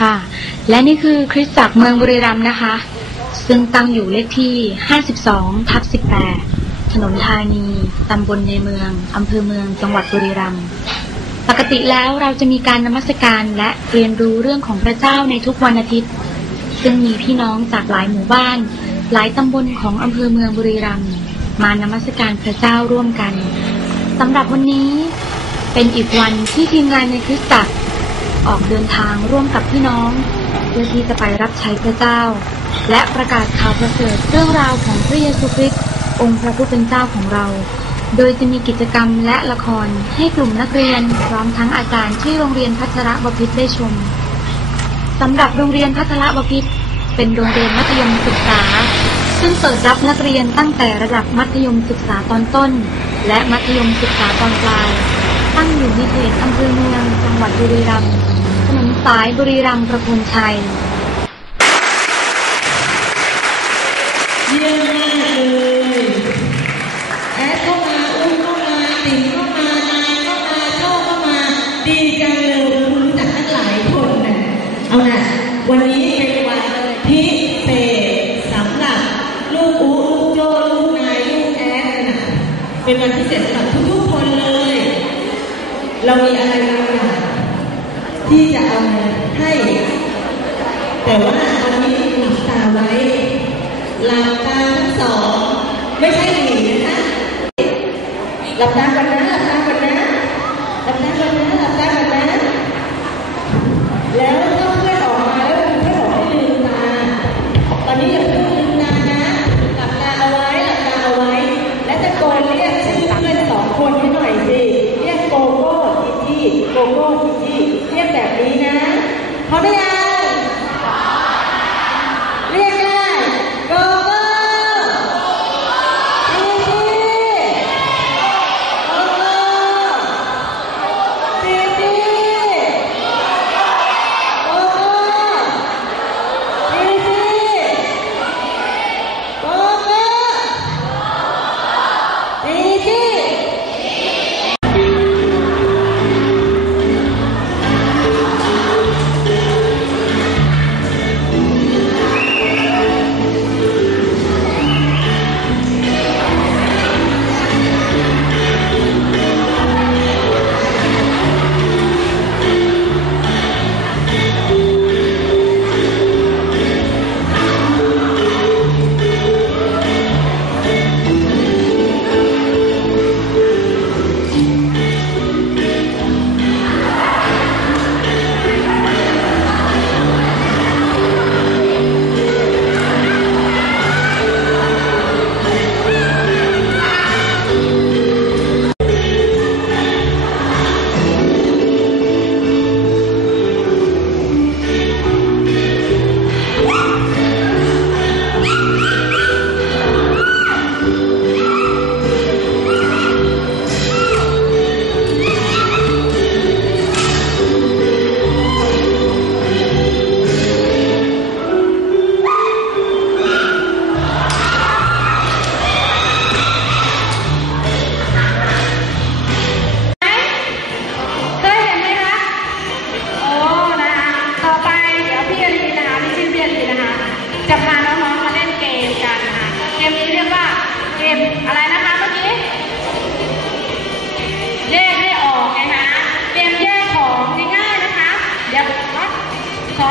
ค่ะ และนี่คือคริสตจักรเมืองบุรีรัมย์นะคะ ซึ่งตั้งอยู่เลขที่ 52 ทับ 18 ถนนธานี ตำบลในเมือง อำเภอเมือง จังหวัดบุรีรัมย์ ปกติแล้วเราจะมีการนมัสการและเรียนรู้เรื่องของพระเจ้าในทุกวันอาทิตย์ ซึ่งมีพี่น้องจากหลายหมู่บ้าน หลายตำบลของอำเภอเมืองบุรีรัมย์ มานมัสการพระเจ้าร่วมกัน สำหรับวันนี้เป็นอีกวันที่ทีมงานในคริสตจักร ออกเดินทางร่วมกับพี่น้อง เพื่อที่จะไปรับใช้พระเจ้า และประกาศข่าวประเสริฐเรื่องราวของพระเยซูคริสต์องค์พระผู้เป็นเจ้าของเรา โดยจะมีกิจกรรมและละครให้กลุ่มนักเรียนพร้อมทั้งอาจารย์ที่โรงเรียนพัชระบพิตรได้ชมสำหรับโรงเรียนพัชระบพิตรเป็นโรงเรียนมัธยมศึกษา ซึ่งเปิดรับนักเรียนตั้งแต่ระดับมัธยมศึกษาตอนต้น และมัธยมศึกษาตอนปลาย ตั้งอยู่ในเขตอำเภอเมืองจังหวัดบุรีรัมย์ถนนสายบุรีรัมย์ประพุนชัยเยี่ยมมากเลยแอดเข้ามาอุ้มเข้ามาติ๋มเข้ามานายเข้ามาโชคเข้ามา ดีจังเลยคุณรู้จักทั้งหลายคนน่ะเอาน่ะวันนี้ งานวันพิเศษสำหรับทุกๆคนเลย เรามีอะไรบางอย่างที่จะเอาให้ แต่ว่าตอนนี้หลับตาไว้หลับตาทั้งสองไม่ใช่หนีนะคะหลับตาก่อนนะหลับตาก่อนนะหลับตาก่อนนะหลับตาก่อนนะ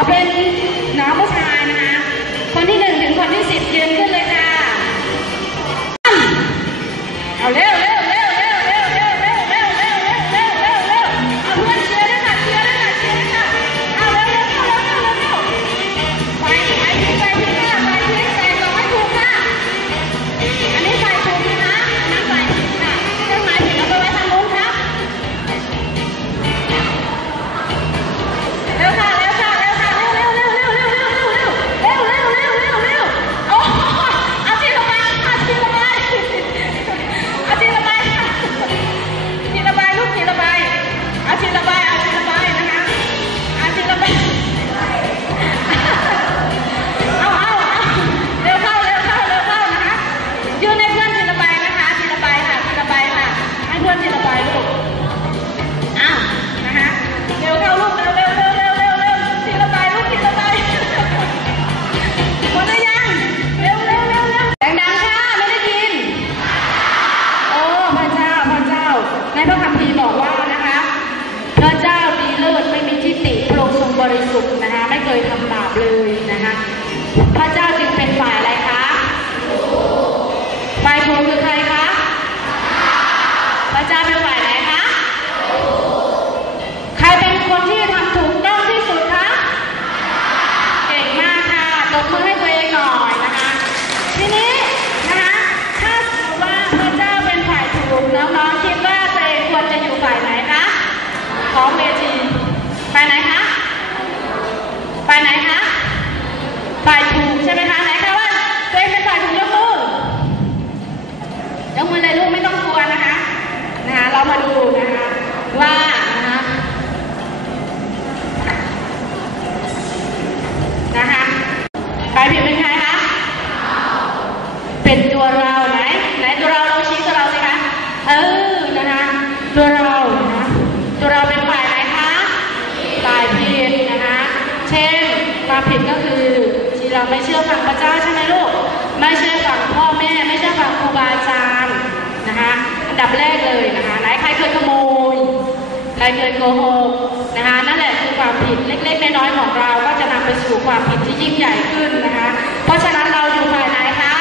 เป็นน้องผู้ชายนะคะ คนที่หนึ่งถึงคนที่สิบยืนขึ้นเลยค่ะ เอาเร็วเร็วเร็วเร็วเร็วเร็วเร็วเร็วเร็วเร็วเร็วเร็วเร็วเอาเพื่อนเชียร์ด้วยค่ะเชียร์ด้วยค่ะเชียร์ด้วยค่ะเอาเร็วเร็วเร็วเร็วเร็วเร็วไปไปทิ้งไป เคยทำบาปเลยนะคะพระเจ้าจึงเป็นฝ่ายอะไรคะฝ่ายถูกคือใครคะพระเจ้าเป็นฝ่ายไหนคะใครเป็นคนที่ทำถูกต้องที่สุดคะเก่งมากค่ะตบมือให้ตัวเองหน่อยนะคะ ทีนี้นะคะ ถ้าสมมติว่าพระเจ้าเป็นฝ่ายถูกน้องๆคิดว่าตัวเองควรจะอยู่ฝ่ายไหนคะ ของเวที ฝ่ายไหนคะ ฝ่ายไหนคะ ฝ่ายถูกใช่ไหมคะไหนคะว่าตัวเองเป็นฝ่ายถูกยกมือยกมือเลยลูกไม่ต้องกลัวนะคะ นะคะ เรามาดูนะคะว่านะคะนะคะฝ่ายผิดเป็นใครคะ เป็นตัวเราไหนไหนตัวเราลองชี้ตัวเราสิคะ เออ นะคะ ตัวเรานะคะตัวเราเป็นฝ่ายไหนคะฝ่ายผิดนะคะ เช่น ความผิดก็คือที่ ฝั่งพระเจ้าใช่ไหมลูก ไม่ใช่ฝังพ่อแม่ ไม่ใช่ฝังครูบาอาจารย์นะคะอันดับแรกเลยนะคะไหนใครเคยขโมยใครเคยโกหกนะคะนั่นแหละคือความผิดเล็กๆน้อยๆของเราก็จะนำไปสู่ความผิดที่ยิ่งใหญ่ขึ้นนะคะ เพราะฉะนั้นเราอยู่ฝ่ายไหนคะ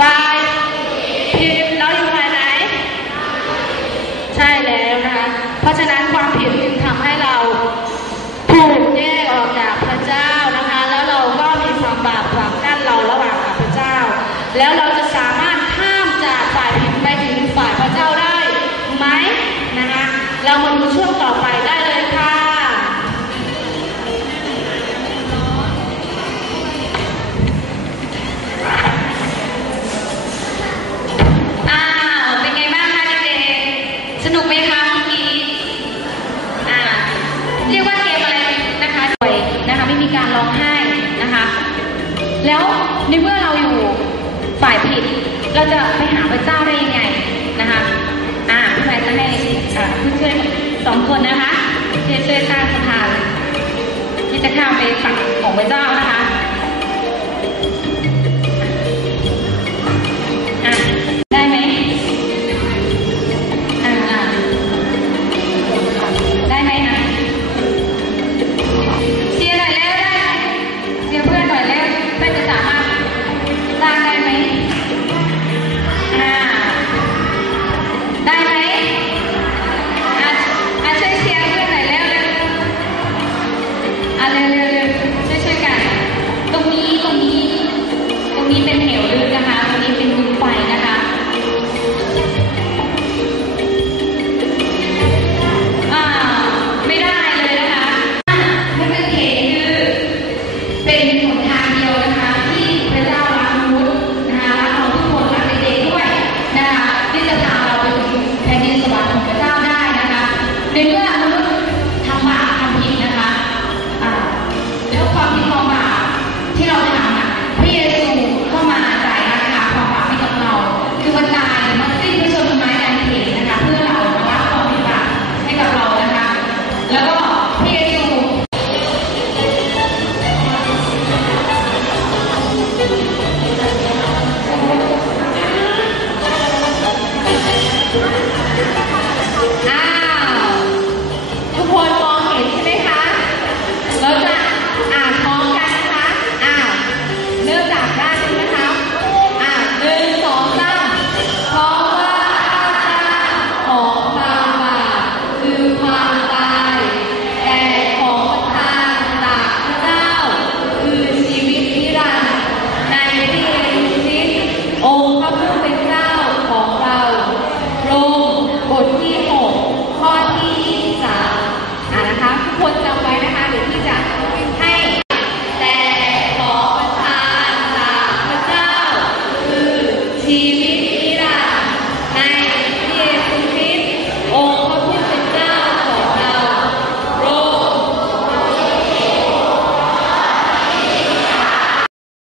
ฝ่ายผิดเราอยู่ฝ่ายไหน ใช่แล้วนะคะ เพราะฉะนั้นความผิดจึงทำให้เราถูกแยกออกจากพระเจ้านะคะ แล้วเราก็มีความบาปขวางกั้นเราระหว่างกับพระเจ้า แล้ เราจะไปหาพระเจ้าได้ยังไงนะคะอ่าพี่แพรจะให้ผู้ช่วยสองคนนะคะช่วยช่วยสร้างสะพานที่จะข้ามไปฝั่งของพระเจ้านะคะ